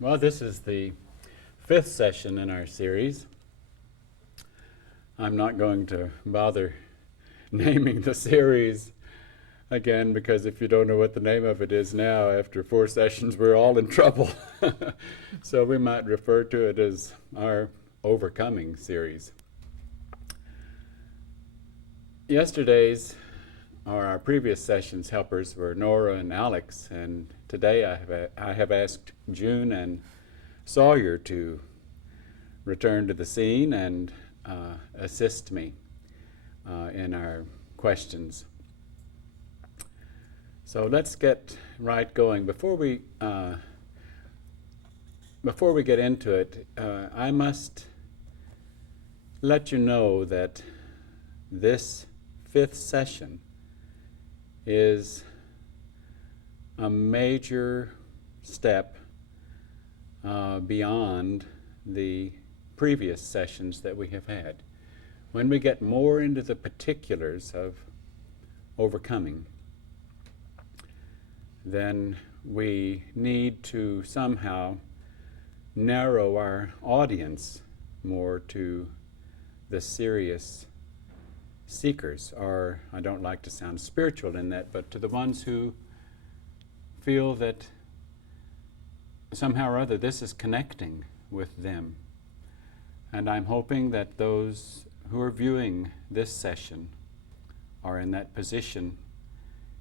Well, this is the fifth session in our series. I'm not going to bother naming the series again, because if you don't know what the name of it is now, after 4 sessions, we're all in trouble. So we might refer to it as our Overcoming series. Yesterday's, or our previous sessions' helpers were Nora and Alex, and today I have asked June and Sawyer to return to the scene and assist me in our questions. So let's get right going. Before we get into it, I must let you know that this 5th session is a major step beyond the previous sessions that we have had. When we get more into the particulars of overcoming, then we need to somehow narrow our audience more to the serious seekers, or I don't like to sound spiritual in that, but to the ones who feel that somehow or other this is connecting with them. And I'm hoping that those who are viewing this session are in that position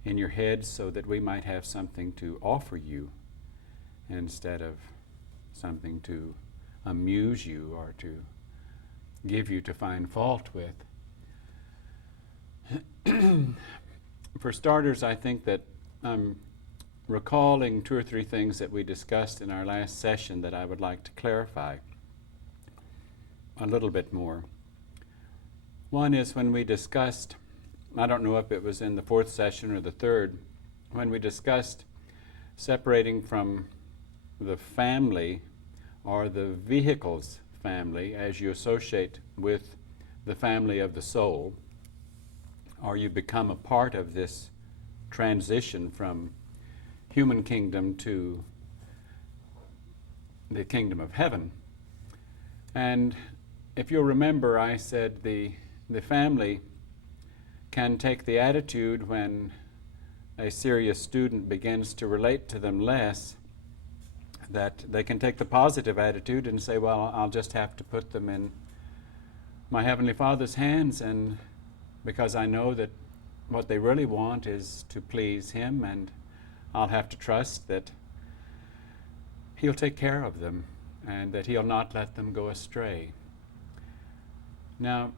in your head, so that we might have something to offer you instead of something to amuse you or to give you to find fault with. For starters, I think that I'm recalling 2 or 3 things that we discussed in our last session that I would like to clarify a little bit more. One is when we discussed, I don't know if it was in the 4th session or the 3rd, when we discussed separating from the family or the vehicle's family as you associate with the family of the soul, or you become a part of this transition from human kingdom to the kingdom of heaven. And if you'll remember, I said the family can take the attitude when a serious student begins to relate to them less, that they can take the positive attitude and say, well, I'll just have to put them in my Heavenly Father's hands, and because I know that what they really want is to please Him, and I'll have to trust that He'll take care of them and that He'll not let them go astray. Now,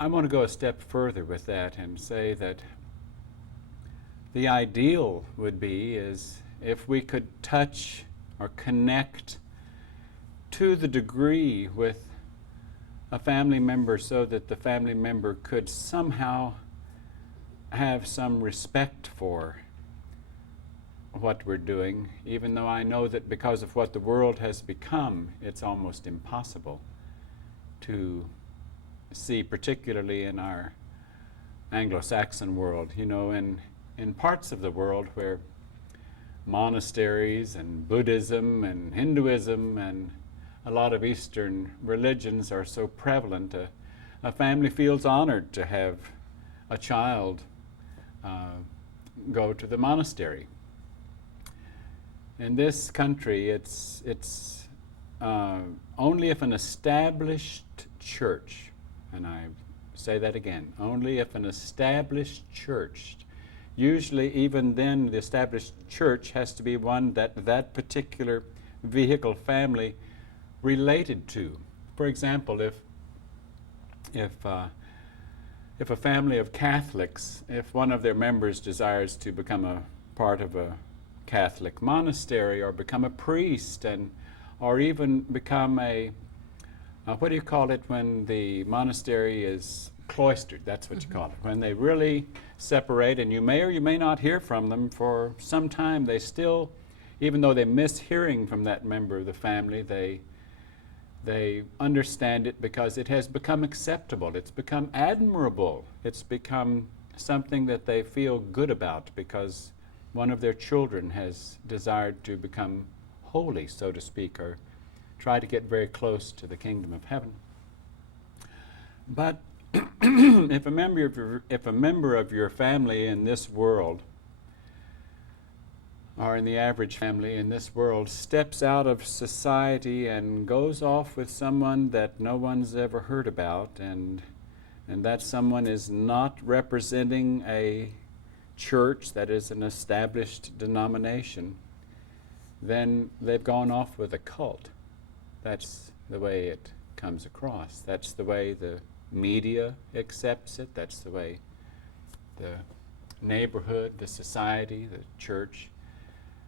I want to go a step further with that and say that the ideal would be is if we could touch or connect to the degree with a family member, so that the family member could somehow have some respect for what we're doing, even though I know that because of what the world has become, it's almost impossible to see, particularly in our Anglo-Saxon world, in parts of the world where monasteries and Buddhism and Hinduism and a lot of Eastern religions are so prevalent, a family feels honored to have a child go to the monastery. In this country, it's only if an established church And I say that again, only if an established church, usually even then the established church has to be one that that particular vehicle family related to. For example, if a family of Catholics, if one of their members desires to become a part of a Catholic monastery or become a priest or even become a what do you call it when the monastery is cloistered? That's what you call it. When they really separate, and you may or you may not hear from them for some time, they still, even though they miss hearing from that member of the family, they understand it because it has become acceptable. It's become admirable. It's become something that they feel good about because one of their children has desired to become holy, so to speak, or try to get very close to the kingdom of heaven. But if a member of your family in this world, or in the average family in this world, steps out of society and goes off with someone that no one's ever heard about, and that someone is not representing a church that is an established denomination, then they've gone off with a cult. That's the way it comes across. That's the way the media accepts it. That's the way the neighborhood, the society, the church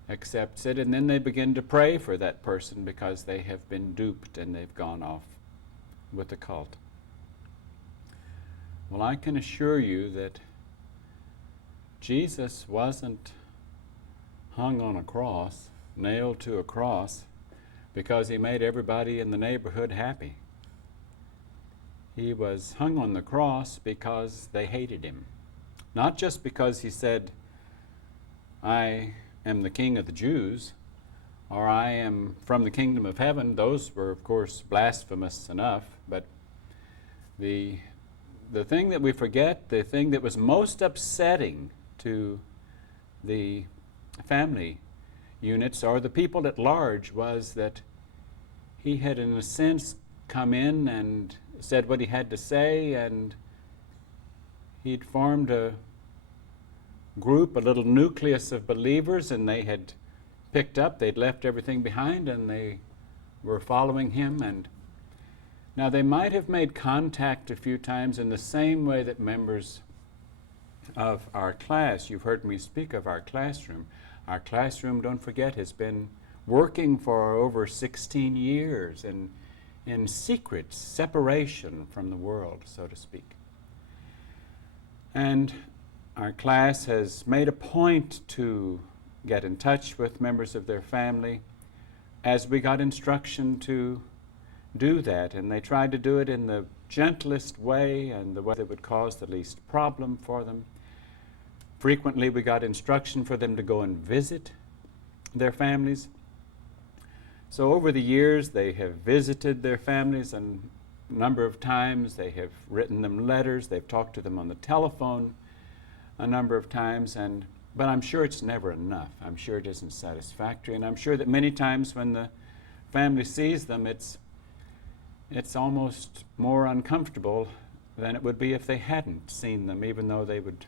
accepts it. And then they begin to pray for that person because they have been duped and they've gone off with a cult. Well, I can assure you that Jesus wasn't hung on a cross, nailed to a cross, because he made everybody in the neighborhood happy. He was hung on the cross because they hated him. Not just because he said, I am the king of the Jews, or I am from the kingdom of heaven. Those were, of course, blasphemous enough, but the thing that we forget, the thing that was most upsetting to the family units or the people at large was that he had, in a sense, come in and said what he had to say, and he'd formed a group, a little nucleus of believers, and they had picked up, they'd left everything behind, and they were following him. And now they might have made contact a few times in the same way that members of our class, you've heard me speak of our classroom. Our classroom, don't forget, has been working for over 16 years in secret separation from the world, so to speak. And our class has made a point to get in touch with members of their family as we got instruction to do that. And they tried to do it in the gentlest way and the way that would cause the least problem for them. Frequently we got instruction for them to go and visit their families. So over the years they have visited their families a number of times. They have written them letters. They've talked to them on the telephone a number of times. But I'm sure it's never enough. I'm sure it isn't satisfactory. And I'm sure that many times when the family sees them, it's almost more uncomfortable than it would be if they hadn't seen them, even though they would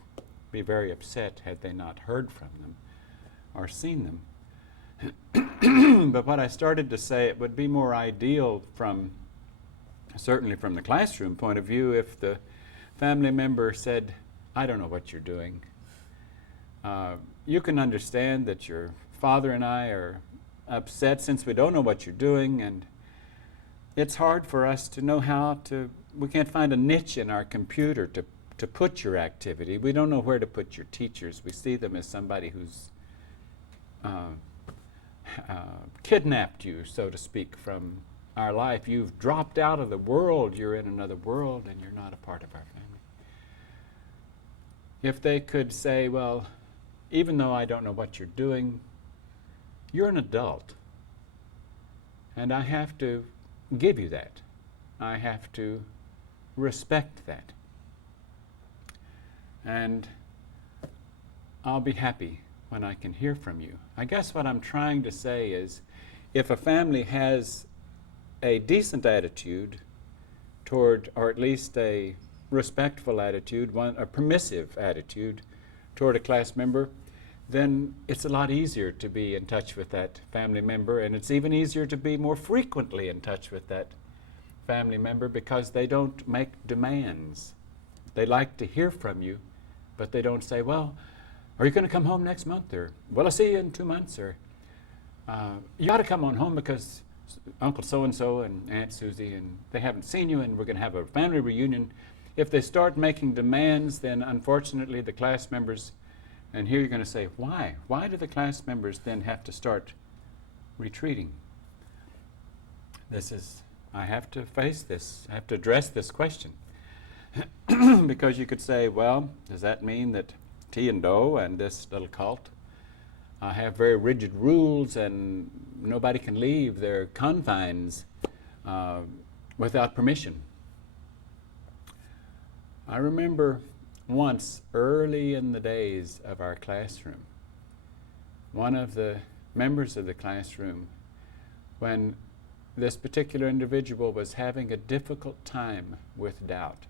be very upset had they not heard from them or seen them. But what I started to say, it would be more ideal certainly from the classroom point of view, if the family member said, I don't know what you're doing. You can understand that your father and I are upset since we don't know what you're doing, and it's hard for us to know we can't find a niche in our computer to put your activity. We don't know where to put your teachers. We see them as somebody who's kidnapped you, so to speak, from our life. You've dropped out of the world. You're in another world, and you're not a part of our family. If they could say, well, even though I don't know what you're doing, you're an adult, and I have to give you that. I have to respect that. And I'll be happy when I can hear from you. I guess what I'm trying to say is, if a family has a decent attitude toward, or at least a respectful attitude, a permissive attitude toward a class member, then it's a lot easier to be in touch with that family member, and it's even easier to be more frequently in touch with that family member because they don't make demands. They like to hear from you, but they don't say, well, are you going to come home next month? Or, well, I'll see you in 2 months. Or, you got to come on home because Uncle so-and-so and Aunt Susie, and they haven't seen you, and we're going to have a family reunion. If they start making demands, then unfortunately the class members, and here you're going to say, why? Why do the class members then have to start retreating? I have to face this. I have to address this question. Because you could say, well, does that mean that T and Do and this little cult have very rigid rules and nobody can leave their confines without permission? I remember once, early in the days of our classroom, one of the members of the classroom, when this particular individual was having a difficult time with doubt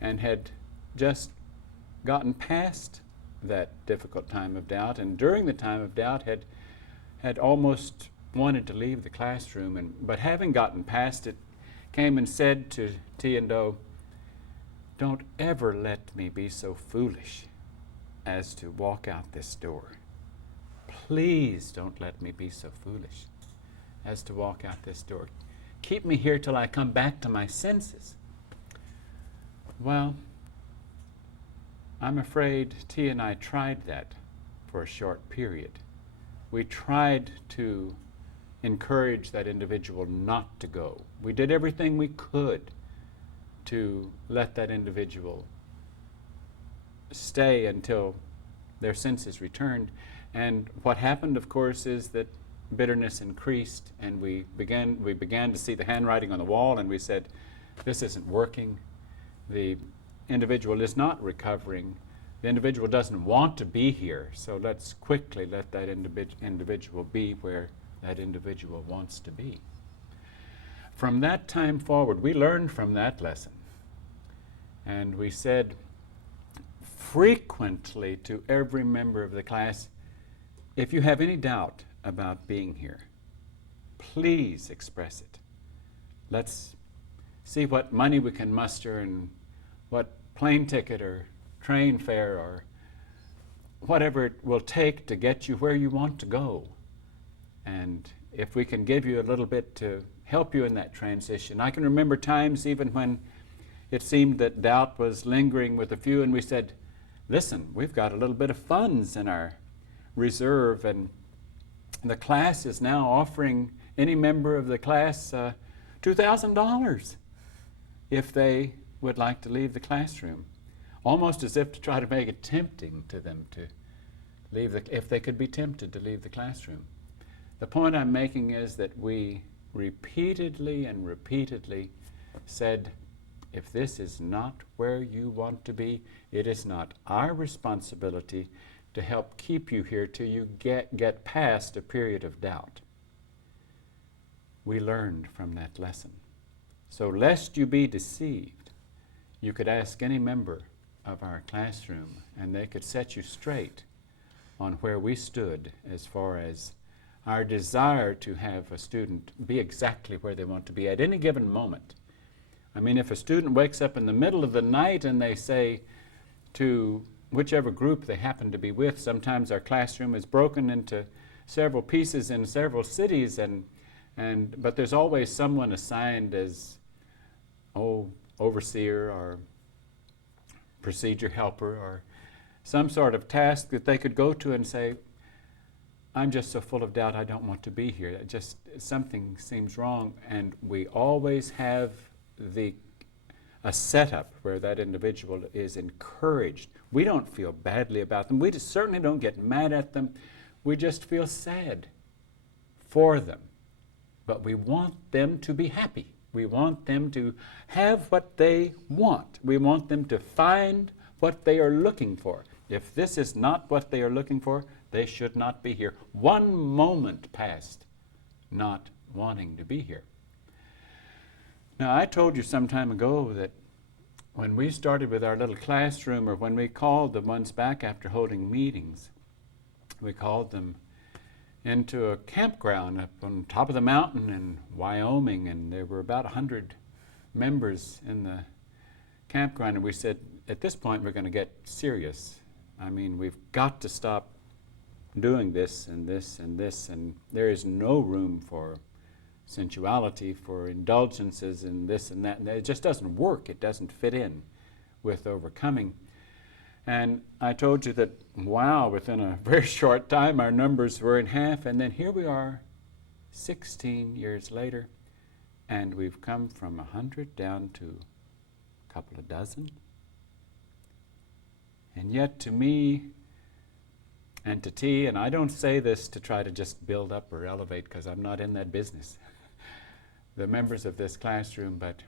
and had just gotten past that difficult time of doubt, and during the time of doubt had almost wanted to leave the classroom, but having gotten past it, came and said to T and Do, don't ever let me be so foolish as to walk out this door. Please don't let me be so foolish as to walk out this door. Keep me here till I come back to my senses. Well, I'm afraid T and I tried that for a short period. We tried to encourage that individual not to go. We did everything we could to let that individual stay until their senses returned. And what happened, of course, is that bitterness increased, and we began to see the handwriting on the wall, and we said, this isn't working. The individual is not recovering. The individual doesn't want to be here, so let's quickly let that individual be where that individual wants to be. From that time forward, we learned from that lesson. And we said frequently to every member of the class, if you have any doubt about being here, please express it. Let's see what money we can muster and what plane ticket or train fare or whatever it will take to get you where you want to go. And if we can give you a little bit to help you in that transition. I can remember times even when it seemed that doubt was lingering with a few, and we said, listen, we've got a little bit of funds in our reserve, and the class is now offering any member of the class $2,000 if they would like to leave the classroom, almost as if to try to make it tempting to them to leave, if they could be tempted to leave the classroom. The point I'm making is that we repeatedly and repeatedly said, if this is not where you want to be, it is not our responsibility to help keep you here till you get past a period of doubt. We learned from that lesson. So lest you be deceived, you could ask any member of our classroom and they could set you straight on where we stood as far as our desire to have a student be exactly where they want to be at any given moment. I mean, if a student wakes up in the middle of the night and they say to whichever group they happen to be with, sometimes our classroom is broken into several pieces in several cities, but there's always someone assigned as overseer or procedure helper or some sort of task that they could go to and say, I'm just so full of doubt I don't want to be here. Something seems wrong. And we always have a setup where that individual is encouraged. We don't feel badly about them. We just certainly don't get mad at them. We just feel sad for them. But we want them to be happy. We want them to have what they want. We want them to find what they are looking for. If this is not what they are looking for, they should not be here. One moment past not wanting to be here. Now, I told you some time ago that when we started with our little classroom, or when we called the ones back after holding meetings, we called them into a campground up on top of the mountain in Wyoming, and there were about 100 members in the campground, and we said, at this point we're going to get serious. I mean, we've got to stop doing this and this and this, and there is no room for sensuality, for indulgences and this and that, and it just doesn't work. It doesn't fit in with overcoming. And I told you that, wow, within a very short time our numbers were in half, and then here we are 16 years later, and we've come from 100 down to a couple of dozen. And yet to me and to T, and I don't say this to try to just build up or elevate, because I'm not in that business, the members of this classroom, but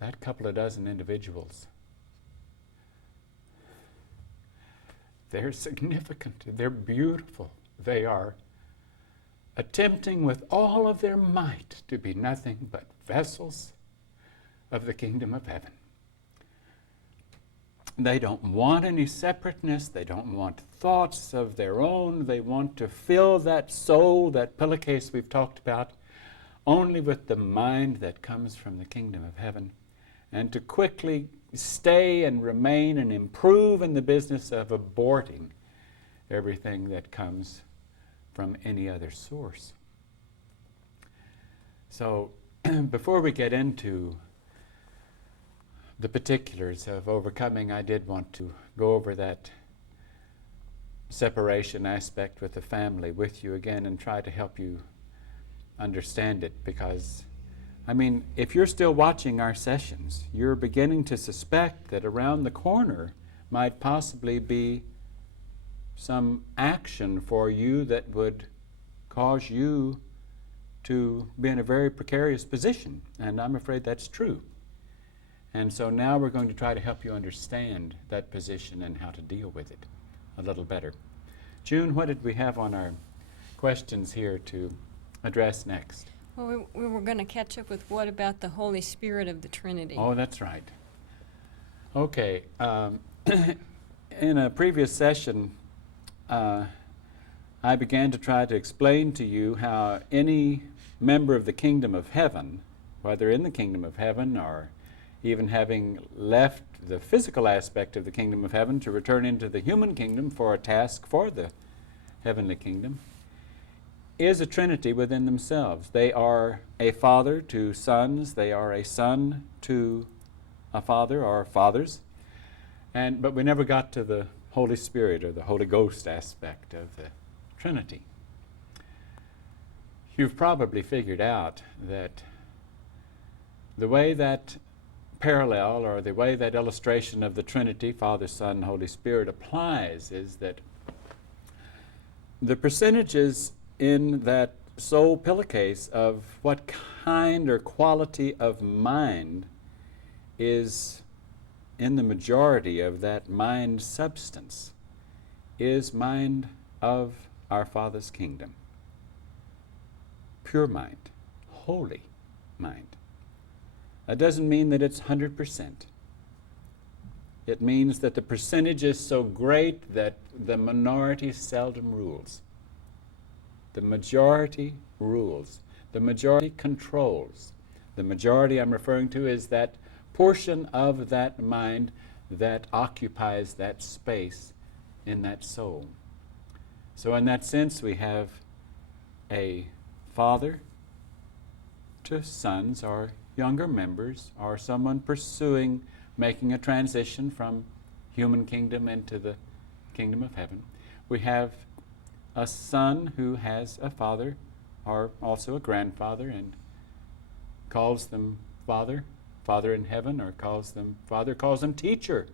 that couple of dozen individuals, they're significant, they're beautiful, they are attempting with all of their might to be nothing but vessels of the kingdom of heaven. They don't want any separateness, they don't want thoughts of their own, they want to fill that soul, that pillowcase we've talked about, only with the mind that comes from the kingdom of heaven, and to quickly stay and remain and improve in the business of aborting everything that comes from any other source. So before we get into the particulars of overcoming, I did want to go over that separation aspect with the family with you again and try to help you understand it, because I mean, if you're still watching our sessions, you're beginning to suspect that around the corner might possibly be some action for you that would cause you to be in a very precarious position, and I'm afraid that's true. And so now we're going to try to help you understand that position and how to deal with it a little better. June, what did we have on our questions here to address next? Well, we were going to catch up with what about the Holy Spirit of the Trinity? Oh, that's right. Okay. In a previous session, I began to try to explain to you how any member of the kingdom of heaven, whether in the kingdom of heaven or even having left the physical aspect of the kingdom of heaven to return into the human kingdom for a task for the heavenly kingdom, is a trinity within themselves. They are a father to sons, they are a son to a father or fathers, but we never got to the Holy Spirit or the Holy Ghost aspect of the Trinity. You've probably figured out that the way that parallel, or the way that illustration of the Trinity, Father, Son, Holy Spirit, applies is that the percentages in that soul pillowcase of what kind or quality of mind is in the majority of that mind substance is mind of our Father's kingdom. Pure mind, holy mind. That doesn't mean that it's 100%. It means that the percentage is so great that the minority seldom rules. The majority rules. The majority controls. The majority I'm referring to is that portion of that mind that occupies that space in that soul. So in that sense, we have a father to sons or younger members, or someone pursuing making a transition from human kingdom into the kingdom of heaven. We have a son who has a father or also a grandfather and calls them father in heaven, or calls them father, calls them teacher,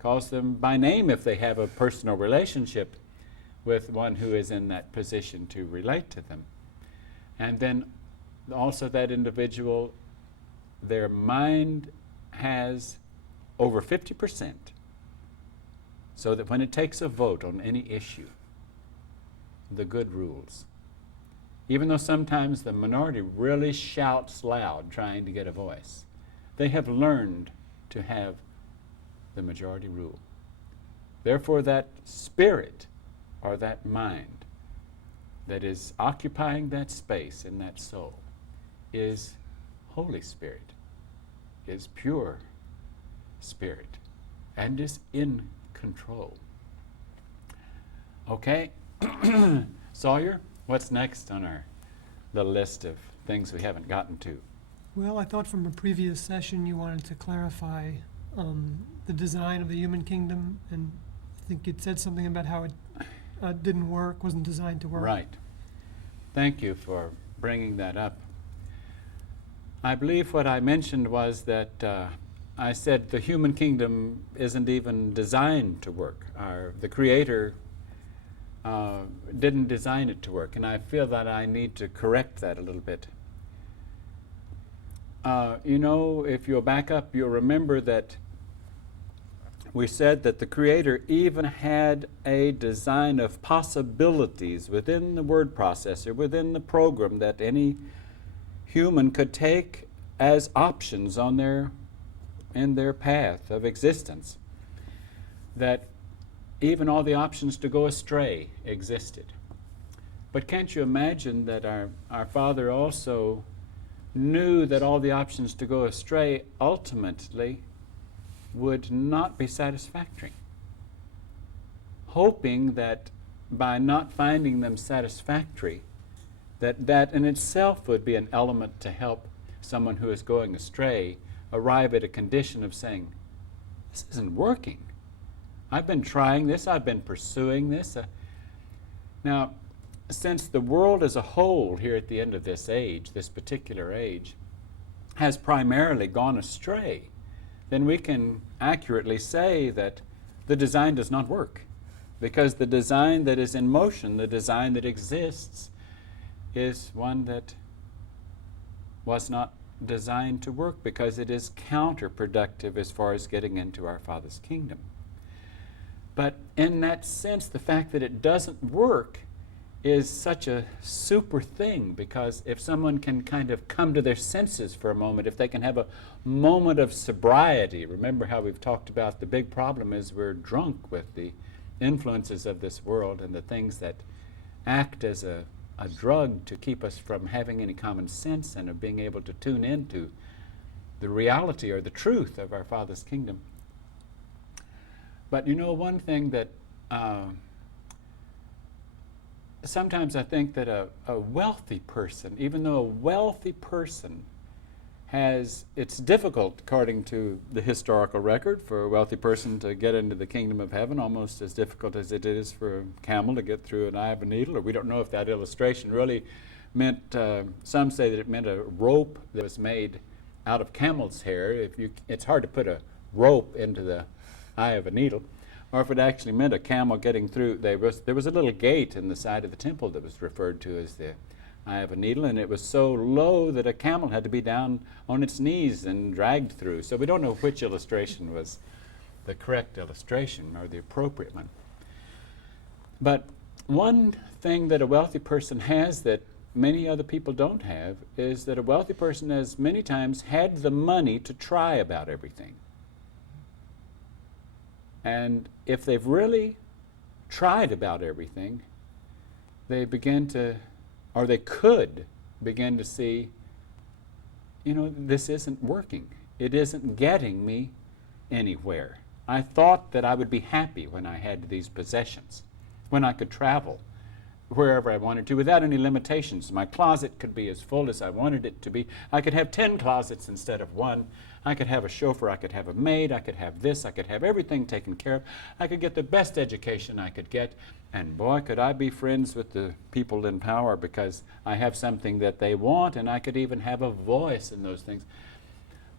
calls them by name if they have a personal relationship with one who is in that position to relate to them. And then also that individual, their mind has over 50%, so that when it takes a vote on any issue, the good rules. even though sometimes the minority really shouts loud trying to get a voice. They have learned to have the majority rule. Therefore, that spirit or that mind that is occupying that space in that soul is Holy Spirit, is pure Spirit, and is in control. Okay, Sawyer, what's next on the list of things we haven't gotten to? Well, I thought from a previous session you wanted to clarify the design of the human kingdom, and I think it said something about how it didn't work, wasn't designed to work. Right. Thank you for bringing that up. I believe what I mentioned was that I said the human kingdom isn't even designed to work. The Creator didn't design it to work, and I feel that I need to correct that a little bit. You know, if you'll back up, you'll remember that we said that the Creator even had a design of possibilities within the word processor, within the program that any human could take as options on in their path of existence. That even all the options to go astray existed. But can't you imagine that our Father also knew that all the options to go astray ultimately would not be satisfactory, hoping that by not finding them satisfactory, that in itself would be an element to help someone who is going astray arrive at a condition of saying, this isn't working. I've been trying this, I've been pursuing this. Now, since the world as a whole here at the end of this age, this particular age, has primarily gone astray, then we can accurately say that the design does not work. Because the design that is in motion, the design that exists, is one that was not designed to work, because it is counterproductive as far as getting into our Father's kingdom. But in that sense, the fact that it doesn't work is such a super thing, because if someone can kind of come to their senses for a moment, if they can have a moment of sobriety, remember how we've talked about the big problem is we're drunk with the influences of this world and the things that act as a drug to keep us from having any common sense and of being able to tune into the reality or the truth of our Father's kingdom. But you know, one thing that sometimes I think that a wealthy person, even though a wealthy person it's difficult, according to the historical record, for a wealthy person to get into the kingdom of heaven, almost as difficult as it is for a camel to get through an eye of a needle. Or we don't know if that illustration really meant, some say that it meant a rope that was made out of camel's hair. It's hard to put a rope into the eye of a needle. Or if it actually meant a camel getting through. There was a little gate in the side of the temple that was referred to as the eye of a needle, and it was so low that a camel had to be down on its knees and dragged through. So we don't know which illustration was the correct illustration or the appropriate one. But one thing that a wealthy person has that many other people don't have is that a wealthy person has many times had the money to try about everything. And if they've really tried about everything, they begin to, or they could begin to see, you know, this isn't working. It isn't getting me anywhere. I thought that I would be happy when I had these possessions, when I could travel wherever I wanted to without any limitations. My closet could be as full as I wanted it to be. I could have 10 closets instead of one. I could have a chauffeur, I could have a maid, I could have this, I could have everything taken care of. I could get the best education I could get, and boy, could I be friends with the people in power, because I have something that they want, and I could even have a voice in those things.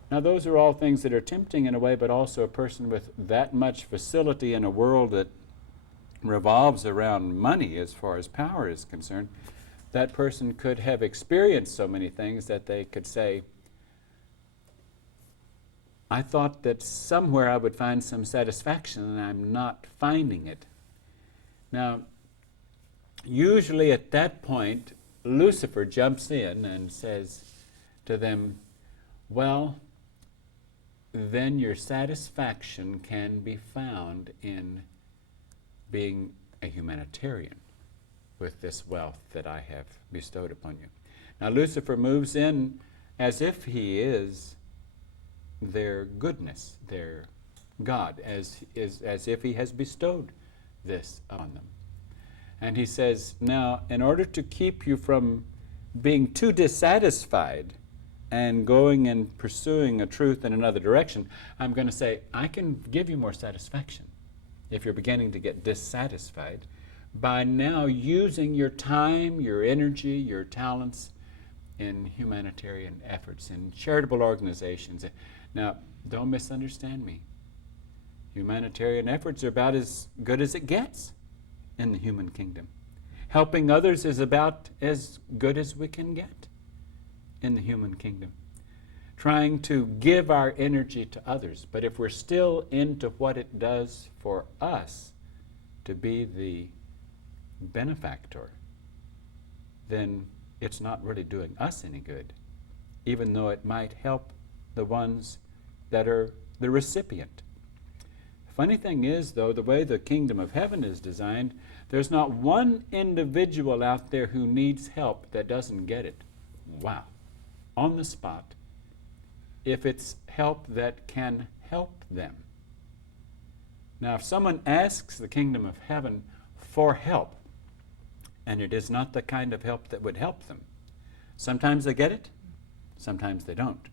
Now, those are all things that are tempting in a way, but also a person with that much facility in a world that revolves around money as far as power is concerned, that person could have experienced so many things that they could say, I thought that somewhere I would find some satisfaction, and I'm not finding it. Now, usually at that point, Lucifer jumps in and says to them, well, then your satisfaction can be found in being a humanitarian with this wealth that I have bestowed upon you. Now Lucifer moves in as if he is their goodness, their God, as if he has bestowed this on them. And he says, now, in order to keep you from being too dissatisfied and going and pursuing a truth in another direction, I'm going to say, I can give you more satisfaction if you're beginning to get dissatisfied by now using your time, your energy, your talents in humanitarian efforts, in charitable organizations. Now, don't misunderstand me. Humanitarian efforts are about as good as it gets in the human kingdom. Helping others is about as good as we can get in the human kingdom. Trying to give our energy to others, but if we're still into what it does for us to be the benefactor, then it's not really doing us any good, even though it might help the ones that are the recipient. Funny thing is, though, the way the kingdom of heaven is designed, there's not one individual out there who needs help that doesn't get it. Wow. On the spot, if it's help that can help them. Now, if someone asks the kingdom of heaven for help, and it is not the kind of help that would help them, sometimes they get it, sometimes they don't.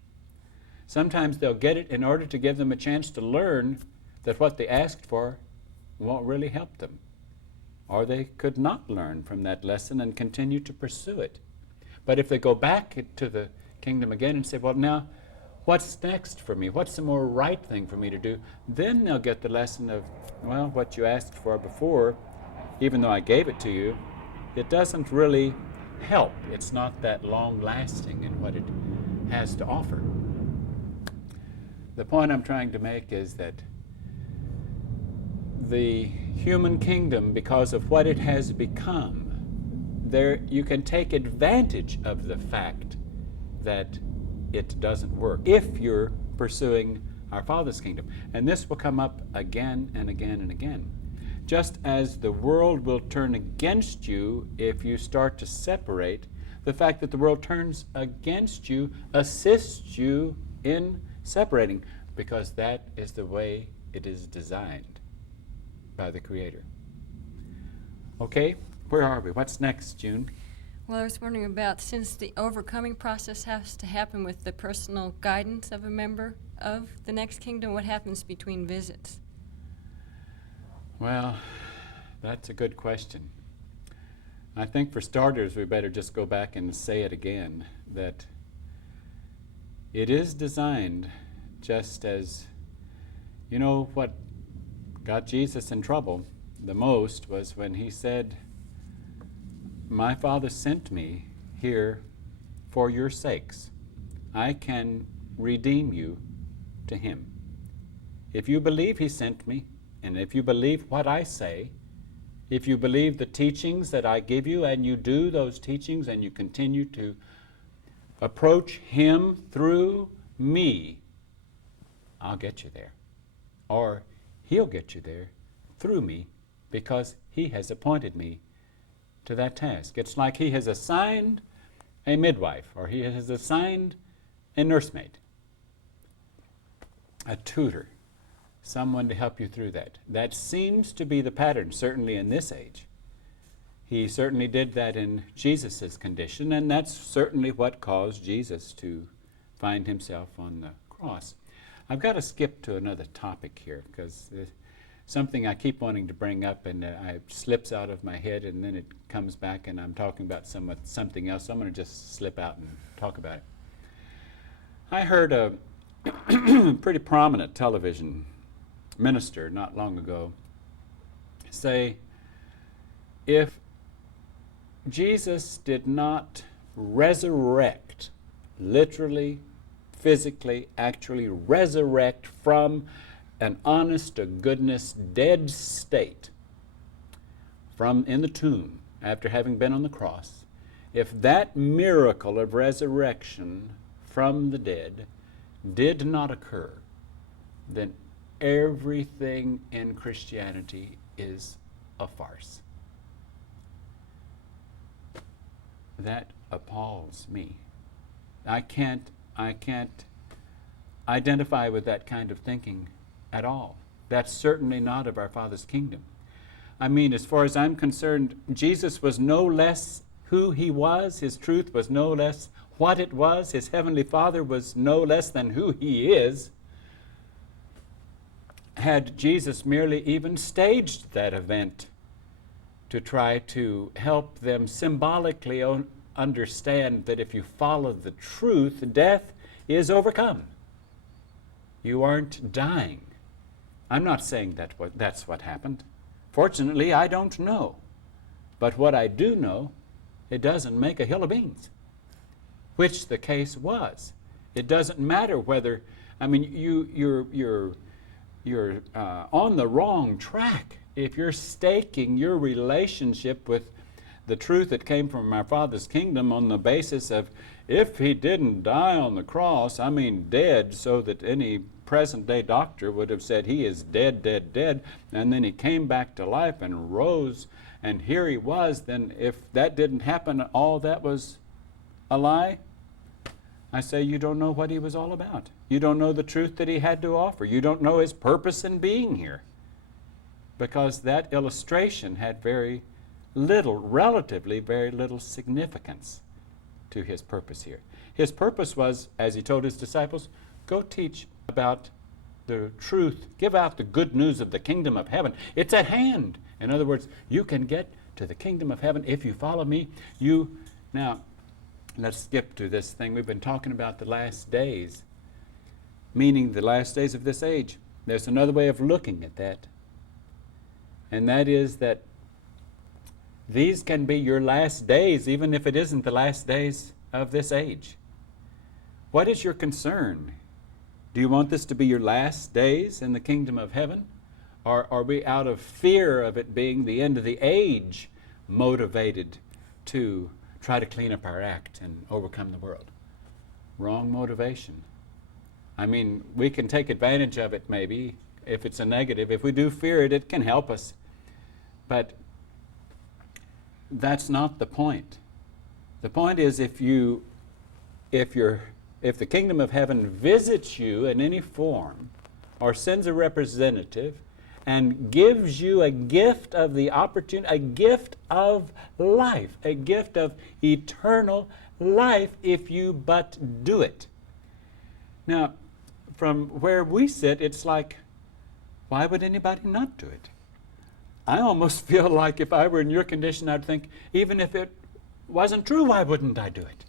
Sometimes they'll get it in order to give them a chance to learn that what they asked for won't really help them. Or they could not learn from that lesson and continue to pursue it. But if they go back to the kingdom again and say, well, now, what's next for me? What's the more right thing for me to do? Then they'll get the lesson of, well, what you asked for before, even though I gave it to you, it doesn't really help. It's not that long-lasting in what it has to offer. The point I'm trying to make is that the human kingdom, because of what it has become, there you can take advantage of the fact that it doesn't work if you're pursuing our Father's kingdom. And this will come up again and again and again. Just as the world will turn against you if you start to separate, the fact that the world turns against you assists you in separating, because that is the way it is designed by the Creator. Okay, where are we? What's next, June? Well, I was wondering about, since the overcoming process has to happen with the personal guidance of a member of the next kingdom, what happens between visits? Well, that's a good question. I think for starters, we better just go back and say it again, that it is designed just as, you know, what got Jesus in trouble the most was when he said, my Father sent me here for your sakes. I can redeem you to him. If you believe he sent me, and if you believe what I say, if you believe the teachings that I give you, and you do those teachings, and you continue to approach him through me, I'll get you there. Or he'll get you there through me, because he has appointed me to that task. It's like he has assigned a midwife, or he has assigned a nursemaid, a tutor, someone to help you through that. That seems to be the pattern, certainly in this age. He certainly did that in Jesus' condition, and that's certainly what caused Jesus to find himself on the cross. I've got to skip to another topic here, because something I keep wanting to bring up, and it slips out of my head, and then it comes back, and I'm talking about something else, so I'm going to just slip out and talk about it. I heard a pretty prominent television minister not long ago say, if Jesus did not resurrect, literally, physically, actually resurrect from an honest to goodness dead state from in the tomb after having been on the cross, if that miracle of resurrection from the dead did not occur, then everything in Christianity is a farce. That appalls me. I can't identify with that kind of thinking at all. That's certainly not of our Father's kingdom. I mean, as far as I'm concerned, Jesus was no less who he was. His truth was no less what it was. His heavenly Father was no less than who he is. Had Jesus merely even staged that event to try to help them symbolically understand that if you follow the truth, death is overcome. You aren't dying. I'm not saying that's what happened. Fortunately, I don't know. But what I do know, it doesn't make a hill of beans, which the case was. It doesn't matter whether, I mean, you're on the wrong track if you're staking your relationship with the truth that came from our Father's kingdom on the basis of if he didn't die on the cross, I mean dead, so that any present-day doctor would have said he is dead, dead, dead, and then he came back to life and rose, and here he was, then if that didn't happen, all that was a lie, I say you don't know what he was all about. You don't know the truth that he had to offer. You don't know his purpose in being here. Because that illustration had very little, relatively very little significance to his purpose here. His purpose was, as he told his disciples, go teach about the truth. Give out the good news of the kingdom of heaven. It's at hand. In other words, you can get to the kingdom of heaven if you follow me. Now, let's skip to this thing. We've been talking about the last days, meaning the last days of this age. There's another way of looking at that, and that is that these can be your last days, even if it isn't the last days of this age. What is your concern? Do you want this to be your last days in the kingdom of heaven? Or are we out of fear of it being the end of the age motivated to try to clean up our act and overcome the world? Wrong motivation. I mean, we can take advantage of it maybe if it's a negative. If we do fear it, it can help us. But that's not the point. The point is if the kingdom of heaven visits you in any form or sends a representative and gives you a gift of the opportunity, a gift of life, a gift of eternal life if you but do it. Now, from where we sit, it's like, why would anybody not do it? I almost feel like if I were in your condition, I'd think, even if it wasn't true, why wouldn't I do it?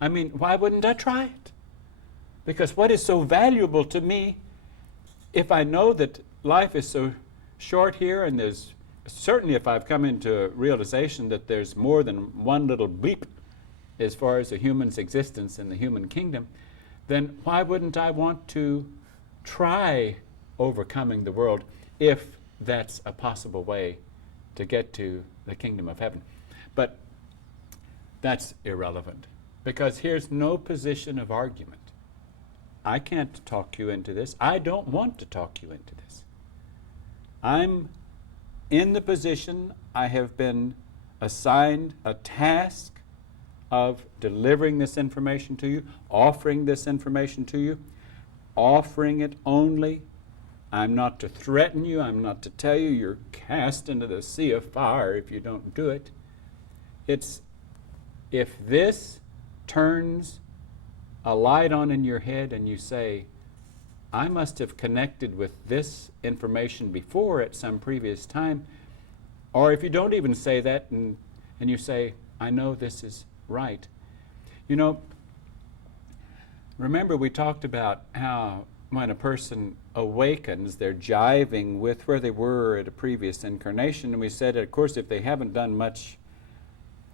I mean, why wouldn't I try it? Because what is so valuable to me, if I know that life is so short here, and there's certainly if I've come into realization that there's more than one little bleep as far as a human's existence in the human kingdom, then why wouldn't I want to try overcoming the world if that's a possible way to get to the kingdom of heaven? But that's irrelevant, because here's no position of argument. I can't talk you into this. I don't want to talk you into this. I'm in the position, I have been assigned a task of delivering this information to you, offering this information to you, offering it only. I'm not to threaten you. I'm not to tell you you're cast into the sea of fire if you don't do it. It's if this turns a light on in your head and you say, I must have connected with this information before at some previous time, or if you don't even say that and you say, I know this is right. You know, remember we talked about how when a person awakens, they're jiving with where they were at a previous incarnation, and we said, of course, if they haven't done much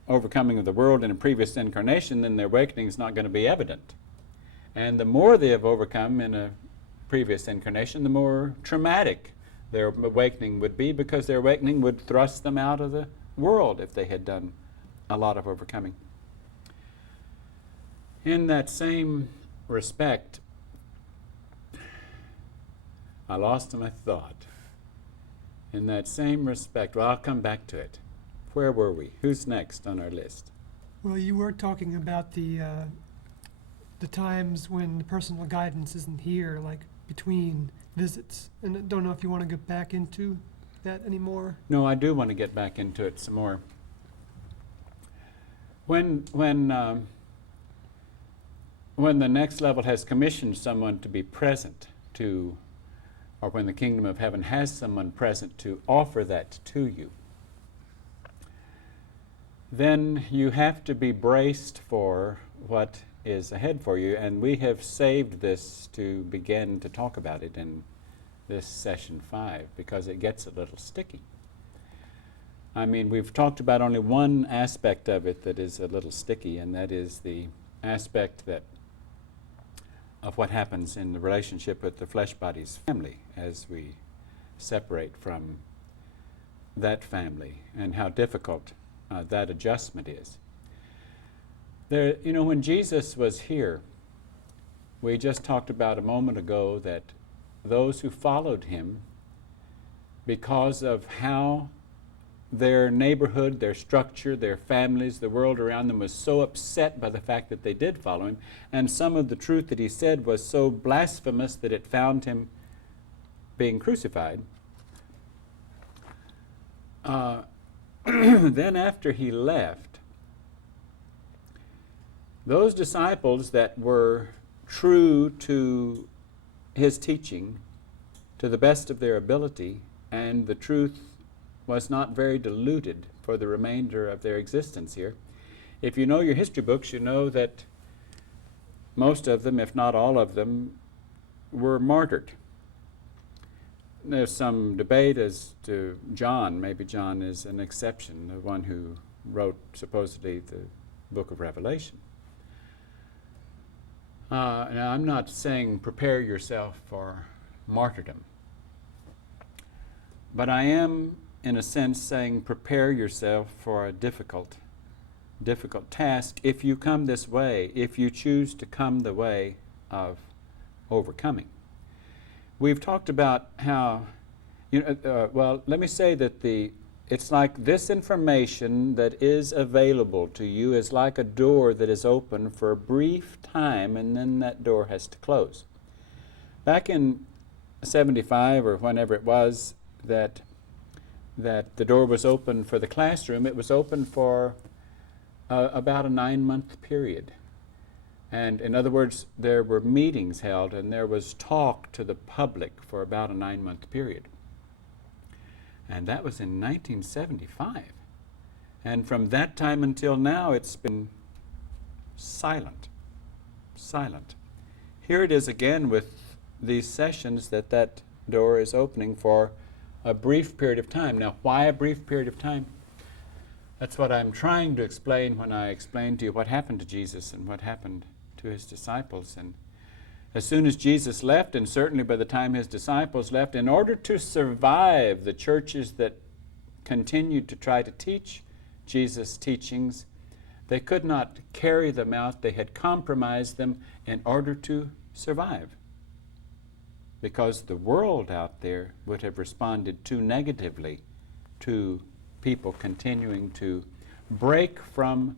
overcoming of the world in a previous incarnation, then their awakening is not going to be evident. And the more they have overcome in a previous incarnation, the more traumatic their awakening would be, because their awakening would thrust them out of the world if they had done a lot of overcoming. In that same respect, I lost my thought. In that same respect, well, I'll come back to it. Where were we? Who's next on our list? Well, you were talking about the times when the personal guidance isn't here, like between visits. And I don't know if you want to get back into that anymore. No, I do want to get back into it some more. When the next level has commissioned someone to be present to, or when the kingdom of heaven has someone present to offer that to you, then you have to be braced for what is ahead for you, and we have saved this to begin to talk about it in this session 5 because it gets a little sticky. I mean, we've talked about only one aspect of it that is a little sticky, and that is the aspect that of what happens in the relationship with the flesh body's family as we separate from that family, and how difficult that adjustment is. There, you know, when Jesus was here, we just talked about a moment ago that those who followed him, because of how their neighborhood, their structure, their families, the world around them was so upset by the fact that they did follow him, and some of the truth that he said was so blasphemous that it found him being crucified. Then after he left, those disciples that were true to his teaching to the best of their ability, and the truth was not very diluted for the remainder of their existence here. If you know your history books, you know that most of them, if not all of them, were martyred. There's some debate as to John. Maybe John is an exception, the one who wrote supposedly the book of Revelation. Now, I'm not saying prepare yourself for martyrdom, but I am, in a sense, saying prepare yourself for a difficult task if you come this way, if you choose to come the way of overcoming. We've talked about how, well, let me say that it's like this information that is available to you is like a door that is open for a brief time, and then that door has to close. Back in 75 or whenever it was that the door was open for the classroom, it was open for about a 9-month period. And in other words, there were meetings held and there was talk to the public for about a 9-month period. And that was in 1975. And from that time until now, it's been silent. Silent. Here it is again with these sessions that door is opening for a brief period of time. Now, why a brief period of time? That's what I'm trying to explain when I explain to you what happened to Jesus and what happened to his disciples. And as soon as Jesus left, and certainly by the time his disciples left, in order to survive the churches that continued to try to teach Jesus' teachings, they could not carry them out. They had compromised them in order to survive, because the world out there would have responded too negatively to people continuing to break from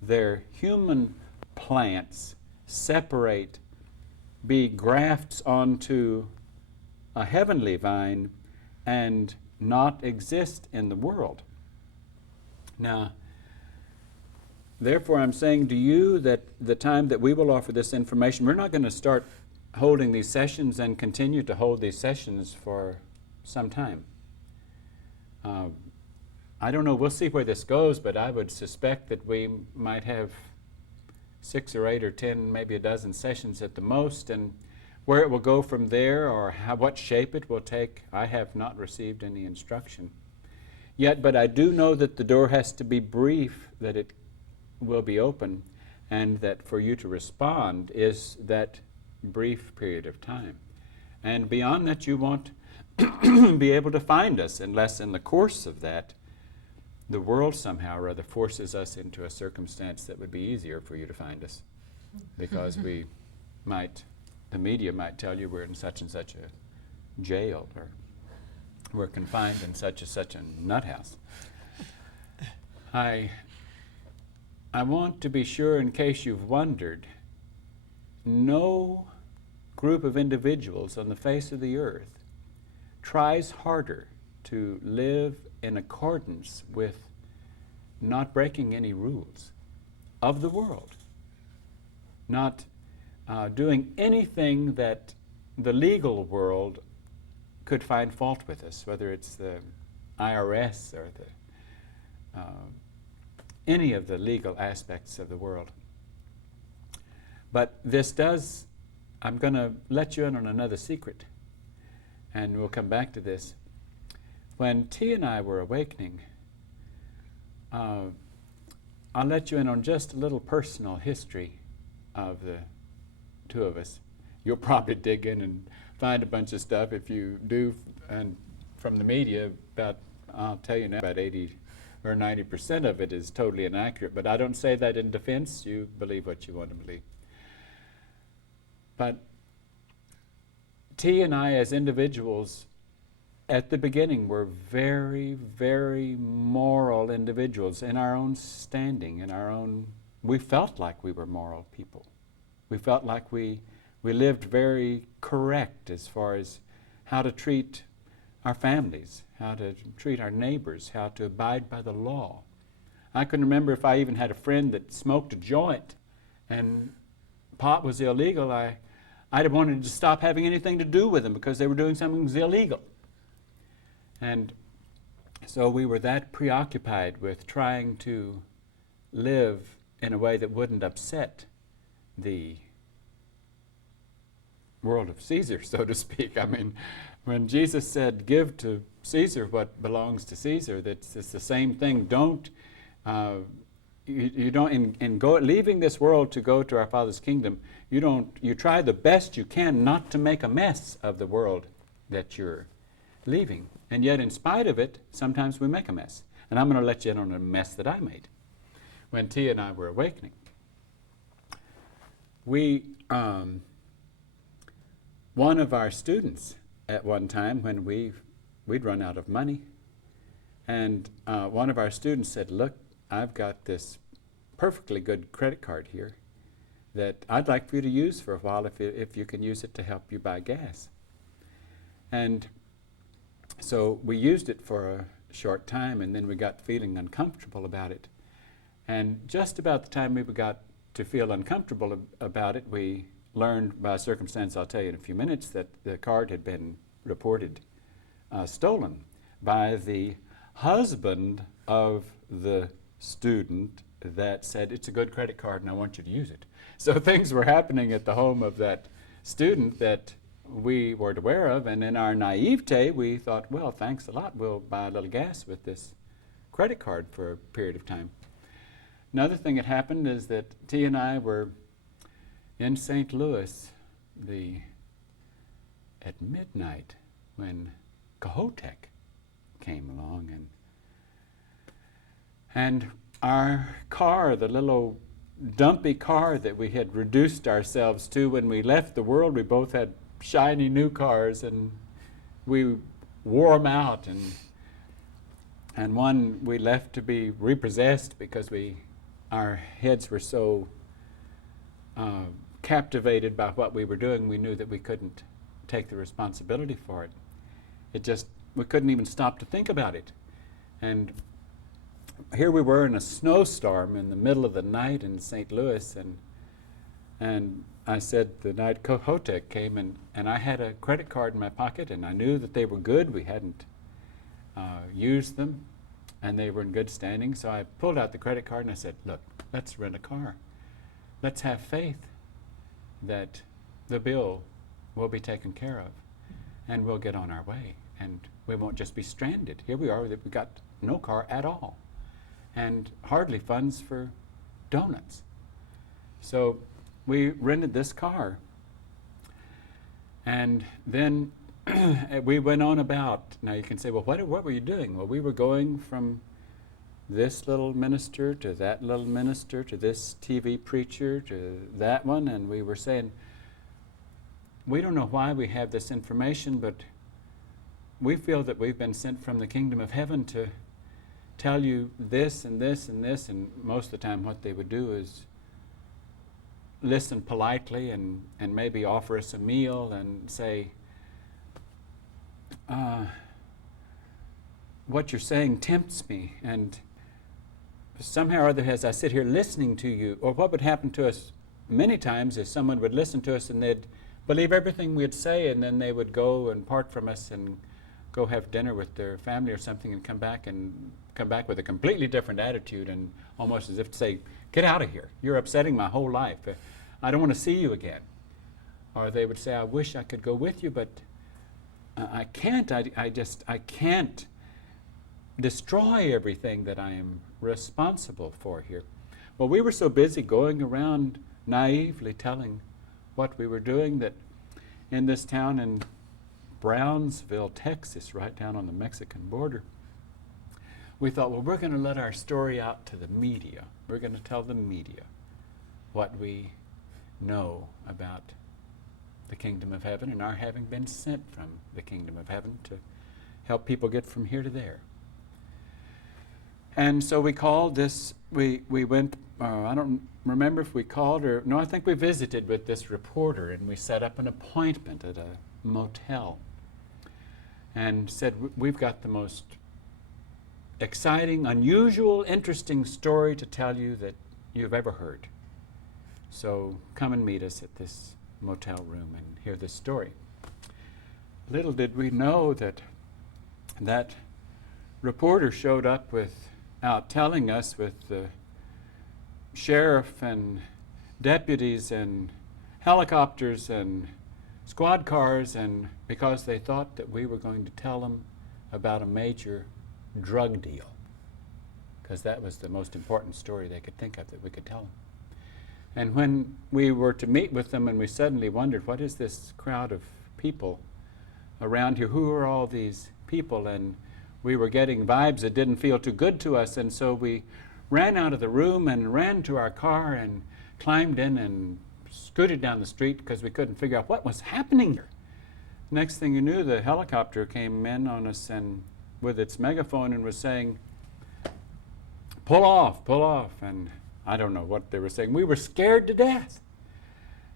their human plants, separate, be grafts onto a heavenly vine, and not exist in the world. Now, therefore, I'm saying to you that the time that we will offer this information, we're not going to start holding these sessions and continue to hold these sessions for some time. I don't know, we'll see where this goes, but I would suspect that we might have 6 or 8 or 10, maybe a dozen sessions at the most, and where it will go from there or what shape it will take, I have not received any instruction yet, but I do know that the door has to be brief, that it will be open, and that for you to respond is that brief period of time. And beyond that, you won't be able to find us unless in the course of that the world somehow or other forces us into a circumstance that would be easier for you to find us. because the media might tell you we're in such and such a jail, or we're confined in such and such a nut house. I want to be sure, in case you've wondered, no group of individuals on the face of the earth tries harder to live in accordance with not breaking any rules of the world, not doing anything that the legal world could find fault with us, whether it's the IRS or any of the legal aspects of the world. But this does, I'm going to let you in on another secret, and we'll come back to this. When T and I were awakening, I'll let you in on just a little personal history of the two of us. You'll probably dig in and find a bunch of stuff. If you do, and from the media, I'll tell you now, about 80 or 90% of it is totally inaccurate. But I don't say that in defense. You believe what you want to believe. But T and I, as individuals, at the beginning, were very, very moral individuals in our own standing, we felt like we were moral people. We felt like we lived very correct as far as how to treat our families, how to treat our neighbors, how to abide by the law. I can remember if I even had a friend that smoked a joint and pot was illegal, I'd have wanted to stop having anything to do with them because they were doing something that was illegal. And so we were that preoccupied with trying to live in a way that wouldn't upset the world of Caesar, so to speak. I mean, when Jesus said, "Give to Caesar what belongs to Caesar," it's the same thing. You don't leaving this world to go to our Father's kingdom. You try the best you can not to make a mess of the world that you're leaving. And yet, in spite of it, sometimes we make a mess. And I'm going to let you in on a mess that I made when T and I were awakening. One of our students at one time, when we'd run out of money, and one of our students said, "Look, I've got this perfectly good credit card here that I'd like for you to use for a while if you can use it to help you buy gas." And so we used it for a short time, and then we got feeling uncomfortable about it. And just about the time we got to feel uncomfortable about it, we learned by a circumstance I'll tell you in a few minutes that the card had been reported stolen by the husband of the student that said, "It's a good credit card and I want you to use it." So things were happening at the home of that student that we weren't aware of, and in our naivete we thought, well, thanks a lot, we'll buy a little gas with this credit card for a period of time. Another thing that happened is that T and I were in St. Louis at midnight when Cahotek came along, and our car, the little dumpy car that we had reduced ourselves to when we left the world, we both had shiny new cars, and we wore them out, and one we left to be repossessed because our heads were so captivated by what we were doing, we knew that we couldn't take the responsibility for it. We couldn't even stop to think about it. And here we were in a snowstorm in the middle of the night in St. Louis, and I said the night Cahotek came, and I had a credit card in my pocket, and I knew that they were good. We hadn't used them, and they were in good standing. So I pulled out the credit card and I said, "Look, let's rent a car. Let's have faith that the bill will be taken care of, and we'll get on our way, and we won't just be stranded. Here we are, that we got no car at all, and hardly funds for donuts." So we rented this car, and then we went on about. Now you can say, well, what were you doing? Well, we were going from this little minister to that little minister to this TV preacher to that one, and we were saying, we don't know why we have this information, but we feel that we've been sent from the kingdom of heaven to tell you this and this and this, and most of the time what they would do is listen politely and maybe offer us a meal and say, what you're saying tempts me, and somehow or other as I sit here listening to you, or what would happen to us many times is someone would listen to us and they'd believe everything we'd say, and then they would go and part from us and go have dinner with their family or something and come back with a completely different attitude, and almost as if to say, get out of here, you're upsetting my whole life, I don't want to see you again. Or they would say, I wish I could go with you, but I can't. I can't destroy everything that I am responsible for here. Well, we were so busy going around naively telling what we were doing that in this town in Brownsville, Texas, right down on the Mexican border, we thought, well, we're going to let our story out to the media. We're going to tell the media what we know about the kingdom of heaven and our having been sent from the kingdom of heaven to help people get from here to there. And so we called this, we went, I don't remember if we called or, no, I think we visited with this reporter, and we set up an appointment at a motel and said, we've got the most exciting, unusual, interesting story to tell you that you've ever heard. So come and meet us at this motel room and hear this story. Little did we know that that reporter showed up without telling us, with the sheriff and deputies and helicopters and squad cars, and because they thought that we were going to tell them about a major drug deal, because that was the most important story they could think of that we could tell them. And when we were to meet with them, and we suddenly wondered, what is this crowd of people around here? Who are all these people? And we were getting vibes that didn't feel too good to us, and so we ran out of the room and ran to our car and climbed in and scooted down the street because we couldn't figure out what was happening here. Next thing you knew, the helicopter came in on us and with its megaphone and was saying, pull off, and I don't know what they were saying. We were scared to death.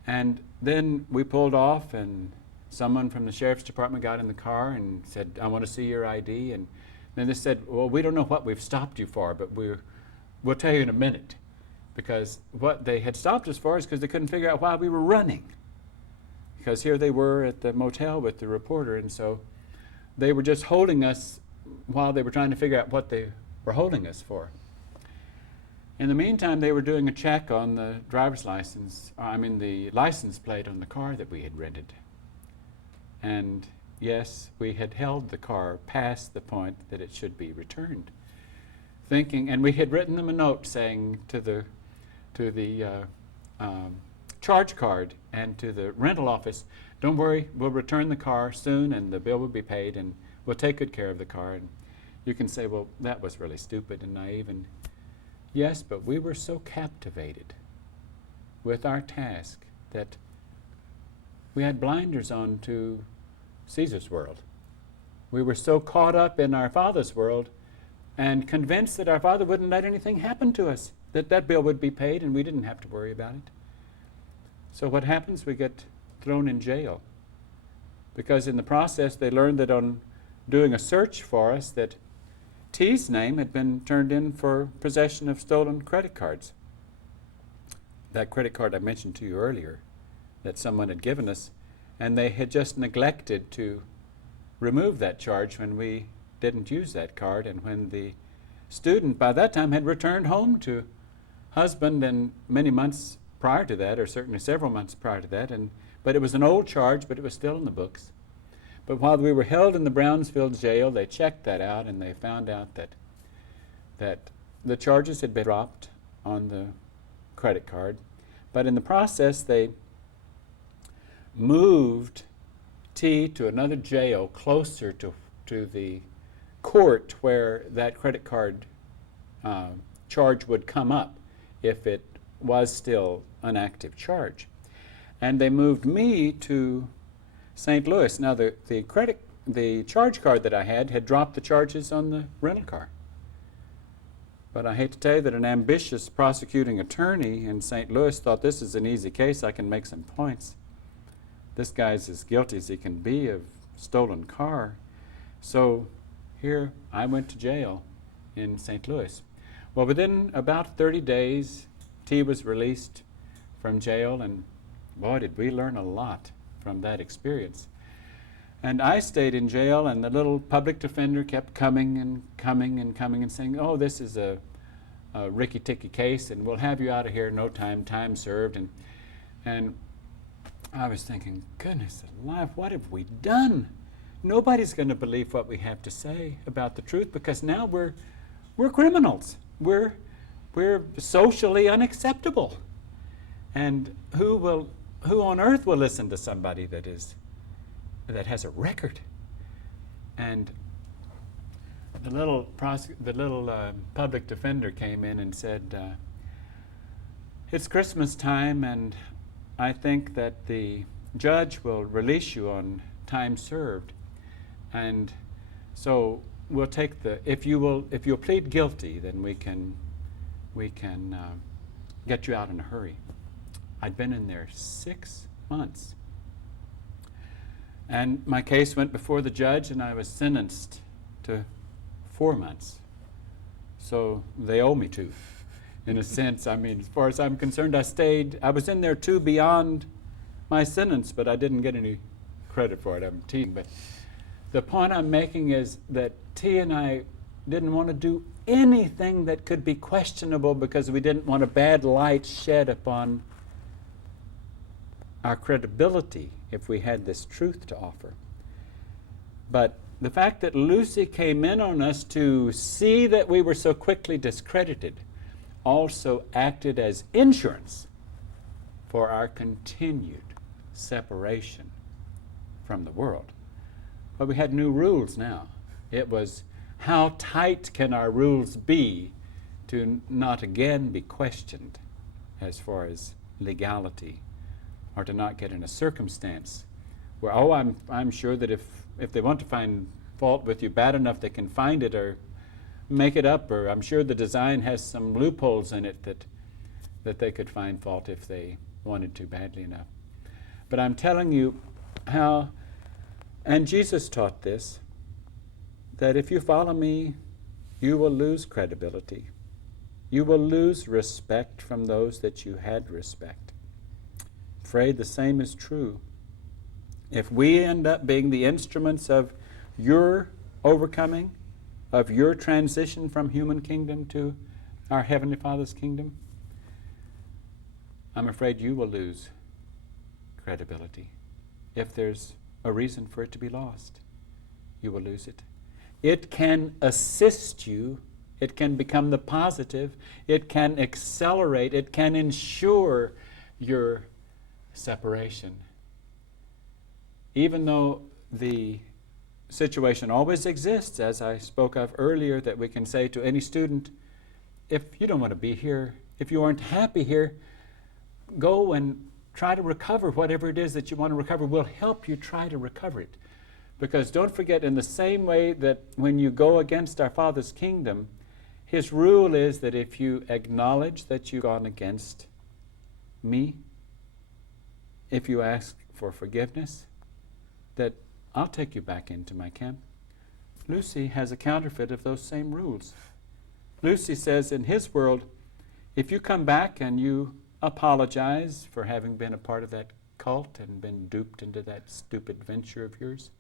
And then we pulled off, and someone from the sheriff's department got in the car and said, I want to see your ID. And then they said, well, we don't know what we've stopped you for, but we'll tell you in a minute. Because what they had stopped us for is because they couldn't figure out why we were running. Because here they were at the motel with the reporter, and so they were just holding us while they were trying to figure out what they were holding us for. In the meantime, they were doing a check on the driver's license, the license plate on the car that we had rented. And yes, we had held the car past the point that it should be returned. Thinking, and we had written them a note saying to the charge card and to the rental office, don't worry, we'll return the car soon and the bill will be paid and we'll take good care of the car. And you can say, well, that was really stupid and naive. And yes, but we were so captivated with our task that we had blinders on to Caesar's world. We were so caught up in our Father's world and convinced that our Father wouldn't let anything happen to us, that that bill would be paid and we didn't have to worry about it. So what happens? We get thrown in jail. Because in the process they learned that on doing a search for us that T's name had been turned in for possession of stolen credit cards. That credit card I mentioned to you earlier that someone had given us, and they had just neglected to remove that charge when we didn't use that card, and when the student by that time had returned home to husband, and many months prior to that, or certainly several months prior to that, but it was an old charge, but it was still in the books. But while we were held in the Brownsville jail, they checked that out and they found out that the charges had been dropped on the credit card. But in the process, they moved T to another jail closer to the court where that credit card charge would come up if it was still an active charge. And they moved me to St. Louis. Now the charge card that I had dropped the charges on the rental car. But I hate to tell you that an ambitious prosecuting attorney in St. Louis thought this is an easy case, I can make some points. This guy's as guilty as he can be of stolen car. So here I went to jail in St. Louis. Well, within about 30 days, T was released from jail, and boy, did we learn a lot from that experience. And I stayed in jail, and the little public defender kept coming and coming and coming and saying, oh, this is a ricky-ticky case, and we'll have you out of here, no time served. And I was thinking, goodness alive, what have we done? Nobody's going to believe what we have to say about the truth, because now we're criminals. We're socially unacceptable. And who on earth will listen to somebody that has a record? And the little public defender came in and said, it's Christmas time, and I think that the judge will release you on time served. And so we'll take if you'll plead guilty, then we can get you out in a hurry. I'd been in there 6 months. And my case went before the judge, and I was sentenced to 4 months. So they owe me 2, in a sense. I mean, as far as I'm concerned, I was in there 2 beyond my sentence, but I didn't get any credit for it. I'm teasing. But the point I'm making is that T and I didn't want to do anything that could be questionable, because we didn't want a bad light shed upon our credibility if we had this truth to offer. But the fact that Lucy came in on us to see that we were so quickly discredited also acted as insurance for our continued separation from the world. But we had new rules now. It was, how tight can our rules be to not again be questioned as far as legality, or to not get in a circumstance where, oh, I'm sure that if they want to find fault with you bad enough, they can find it or make it up, or I'm sure the design has some loopholes in it that they could find fault if they wanted to badly enough. But I'm telling you how, and Jesus taught this, that if you follow me, you will lose credibility. You will lose respect from those that you had respect. Afraid the same is true. If we end up being the instruments of your overcoming, of your transition from human kingdom to our Heavenly Father's kingdom, I'm afraid you will lose credibility. If there's a reason for it to be lost, you will lose it. It can assist you. It can become the positive. It can accelerate. It can ensure your separation. Even though the situation always exists, as I spoke of earlier, that we can say to any student, if you don't want to be here, if you aren't happy here, go and try to recover whatever it is that you want to recover. We'll help you try to recover it. Because don't forget, in the same way that when you go against our Father's kingdom, His rule is that if you acknowledge that you've gone against me, if you ask for forgiveness, that I'll take you back into my camp. Lucy has a counterfeit of those same rules. Lucy says in his world, if you come back and you apologize for having been a part of that cult and been duped into that stupid venture of yours,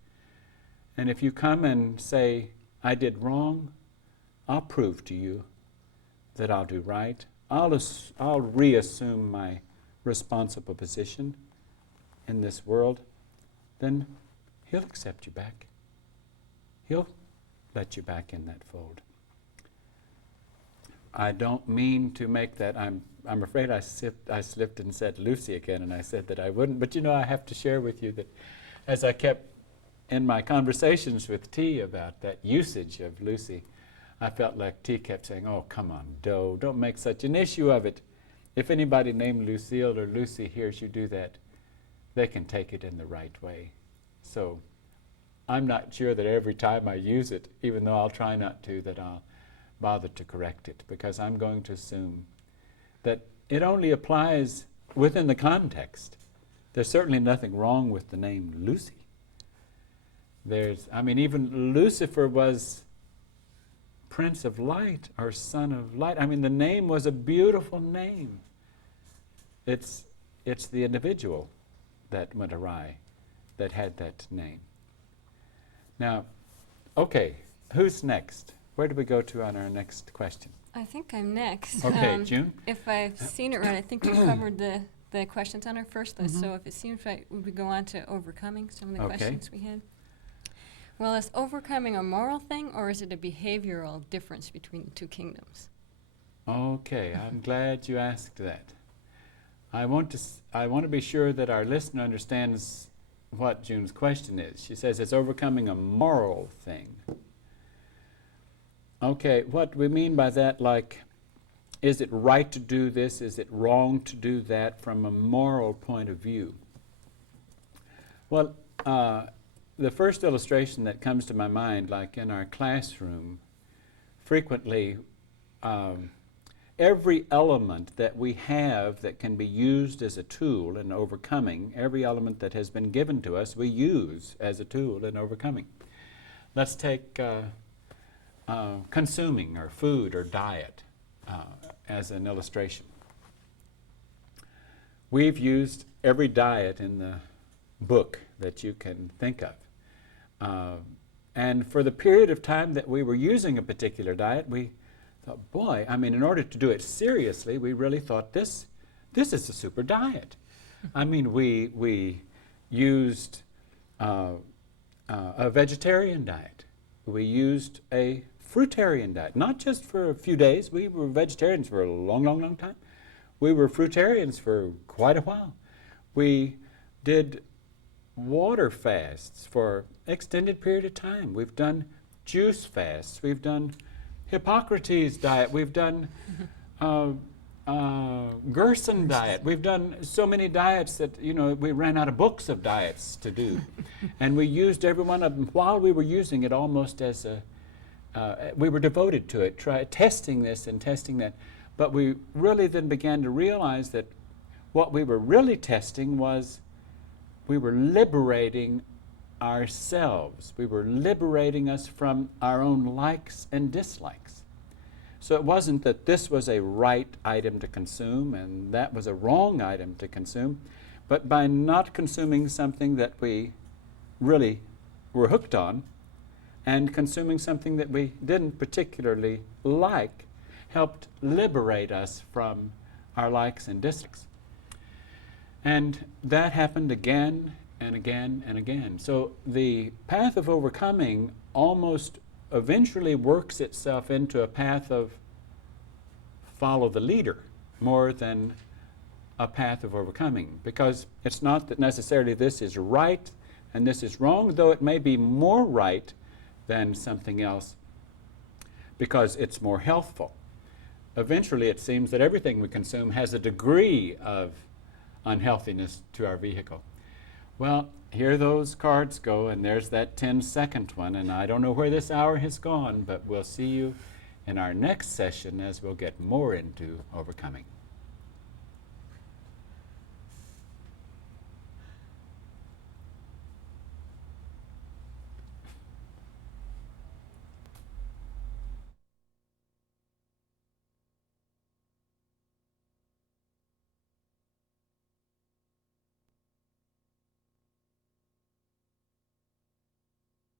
and if you come and say, I did wrong, I'll prove to you that I'll do right. I'll reassume my responsible position in this world, then He'll accept you back. He'll let you back in that fold. I don't mean to make that, I'm afraid I slipped and said Lucy again, and I said that I wouldn't, but I have to share with you that as I kept in my conversations with T about that usage of Lucy, I felt like T kept saying, oh, come on, Doe, don't make such an issue of it. If anybody named Lucille or Lucy hears you do that, they can take it in the right way. So I'm not sure that every time I use it, even though I'll try not to, that I'll bother to correct it, because I'm going to assume that it only applies within the context. There's certainly nothing wrong with the name Lucy. Even Lucifer was Prince of Light or Son of Light. I mean, the name was a beautiful name. It's the individual that went awry that had that name. Now, okay, who's next? Where do we go to on our next question? I think I'm next. Okay, June? If I've seen it right, I think we covered the questions on our first list. So if it seems right, would we go on to overcoming some of the Okay. questions we had? Well, is overcoming a moral thing, or is it a behavioral difference between the two kingdoms? Okay, I'm glad you asked that. I want to be sure that our listener understands what June's question is. She says it's overcoming a moral thing. Okay, what we mean by that, like, is it right to do this? Is it wrong to do that from a moral point of view? Well, the first illustration that comes to my mind, like in our classroom, frequently every element that we have that can be used as a tool in overcoming, every element that has been given to us, we use as a tool in overcoming. Let's take consuming or food or diet as an illustration. We've used every diet in the book that you can think of. And for the period of time that we were using a particular diet, we thought, boy, in order to do it seriously, we really thought this is a super diet. We used a vegetarian diet. We used a fruitarian diet, not just for a few days. We were vegetarians for a long, long, long time. We were fruitarians for quite a while. We did water fasts for extended period of time. We've done juice fasts. We've done Hippocrates diet. We've done Gerson diet. We've done so many diets that, we ran out of books of diets to do. And we used every one of them while we were using it almost as we were devoted to it, testing this and testing that. But we really then began to realize that what we were really testing was we were liberating ourselves. We were liberating us from our own likes and dislikes. So it wasn't that this was a right item to consume and that was a wrong item to consume, but by not consuming something that we really were hooked on and consuming something that we didn't particularly like helped liberate us from our likes and dislikes. And that happened again and again and again. So the path of overcoming almost eventually works itself into a path of follow the leader more than a path of overcoming, because it's not that necessarily this is right and this is wrong, though it may be more right than something else because it's more healthful. Eventually it seems that everything we consume has a degree of unhealthiness to our vehicle. Well, here those cards go, and there's that 10-second one, and I don't know where this hour has gone, but we'll see you in our next session as we'll get more into overcoming.